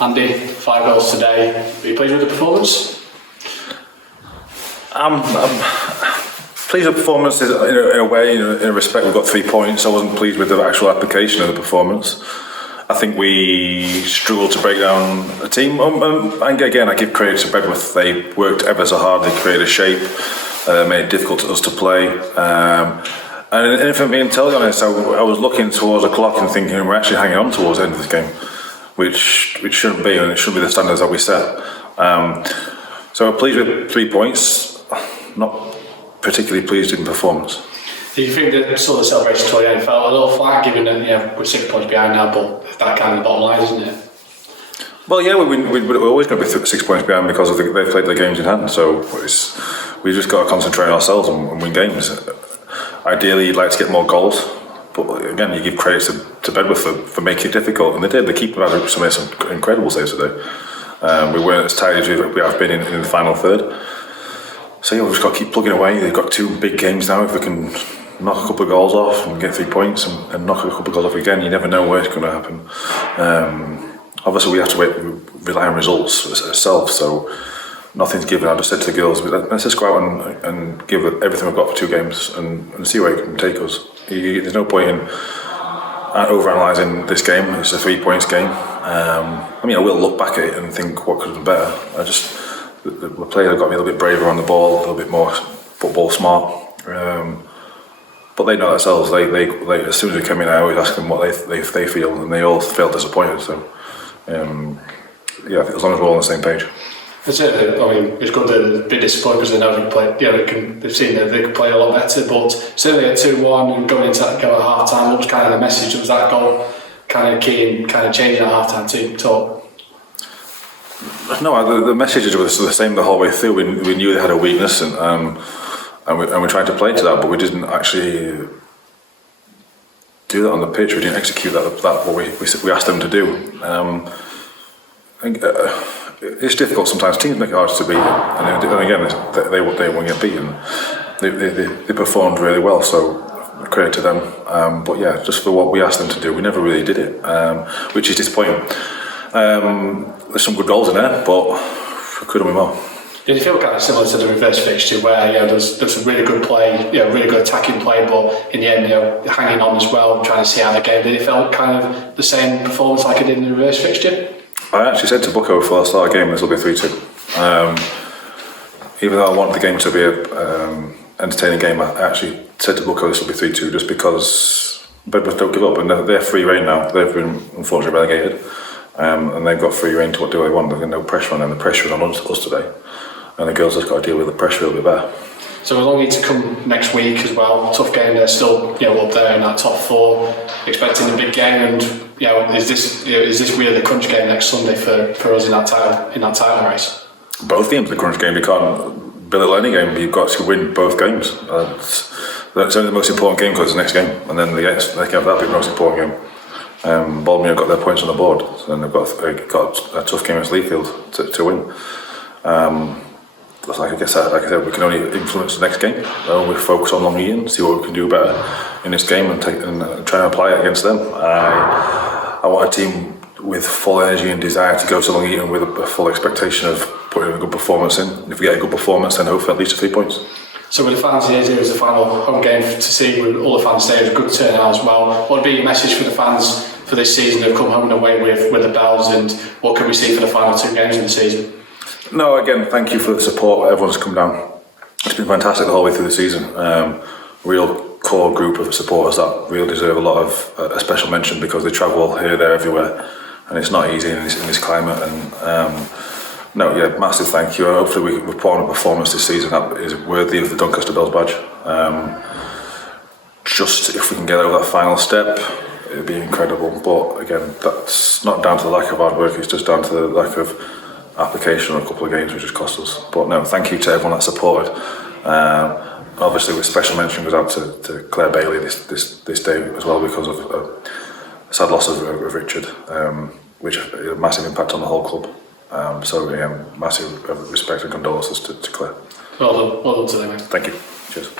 Andy, 5 goals today. Are you pleased with the performance? I'm pleased with the performance in a way, in a respect. We've got 3 points. I wasn't pleased with the actual application of the performance. I think we struggled to break down a team. And again, I give credit to Bedworth. They worked ever so hard. They created a shape, made it difficult for us to play. And if I'm being totally honest, I was looking towards the clock and thinking we're actually hanging on towards the end of this game, which shouldn't be, and it shouldn't be the standards that we set. So I'm pleased with 3 points. Not particularly pleased in performance. Do you think that sort of celebration tour felt a little flat, given that we're 6 points behind now, but that kind of the bottom line, isn't it? Well, yeah, we're always going to be 6 points behind because they've played their games in hand. So we've just got to concentrate on ourselves and win games. Ideally, you'd like to get more goals, but again, you give credit to Bedworth for making it difficult, and they did. The keeper had some incredible saves today. We weren't as tight as we have been in the final third. So yeah, we've just got to keep plugging away. They've got 2 big games now. If we can knock a couple of goals off and get 3 points and knock a couple of goals off again, you never know where it's going to happen. Obviously, we have to rely on results ourselves, so nothing's given. I just said to the girls, let's just go out and give everything we've got for 2 games and see where it can take us. There's no point in over-analysing this game. It's a 3 points game. I will look back at it and think what could have been better. The players have got to be a little bit braver on the ball, a little bit more football smart. But they know themselves. They as soon as they come in, I always ask them what they feel, and they all feel disappointed. So, yeah, as long as we're all on the same page. It's good that they're a bit disappointed because they know they can play. They've seen that they can play a lot better. But certainly at 2-1 and going into that kind of half time, what was kind of the message? Was that goal kind of key in kind of changing that half time team talk? No, the messages were the same the whole way through. We knew they had a weakness, and we tried to play to that, but we didn't actually do that on the pitch. We didn't execute that what we asked them to do. It's difficult sometimes. Teams make it hard to beat, and again, they won't get beaten. They performed really well, so credit to them. But yeah, just for what we asked them to do, we never really did it, which is disappointing. There's some good goals in there, but we could have been more. Did you feel kind of similar to the reverse fixture where there's some really good play, really good attacking play, but in the end, hanging on as well, trying to see out the game? Did it feel kind of the same performance like it did in the reverse fixture? I actually said to Bucko before I started the game, this will be 3-2. Even though I wanted the game to be an entertaining game, I actually said to Bucko this will be 3-2 just because Bedworth don't give up, and they're free rein now. They've been unfortunately relegated, and they've got free rein to what do they want. They've got no pressure on them. The pressure is on us today, and the girls just got to deal with the pressure a little bit better. So we're looking to come next week as well. Tough game. They're still up there in that top 4, expecting a big game. And is this really the crunch game next Sunday for us in that title race? Both games are the crunch game. You can't build a any game. You've got to win both games. That's only the most important game because it's the next game, and then the next game that'll be the most important game. Bournemouth have got their points on the board, so then they've got a tough game against Leafield to win. Like I said, we can only influence the next game. We focus on Long Eaton, see what we can do better in this game, and try and apply it against them. I want a team with full energy and desire to go to Long Eaton with a full expectation of putting a good performance in. If we get a good performance, then hopefully at least 3 points. So with the fans here, it was the final home game to see with all the fans there. It was a good turnout as well. What would be your message for the fans for this season who've come home and away with the bells, and what can we see for the final 2 games of the season? No, again, thank you for the support. Everyone's come down. It's been fantastic the whole way through the season. Real core group of supporters that really deserve a lot of a special mention because they travel here, there, everywhere, and it's not easy in this climate. And massive thank you. Hopefully we've put on a performance this season that is worthy of the Doncaster Bells badge. Just if we can get over that final step, it'd be incredible. But again, that's not down to the lack of hard work. It's just down to the lack of application on a couple of games which has cost us. But no, thank you to everyone that supported. Obviously with special mention goes out to Claire Bailey this day as well because of a sad loss of Richard, which had a massive impact on the whole club. So again, massive respect and condolences to Claire. Well done today, mate. Thank you. Cheers.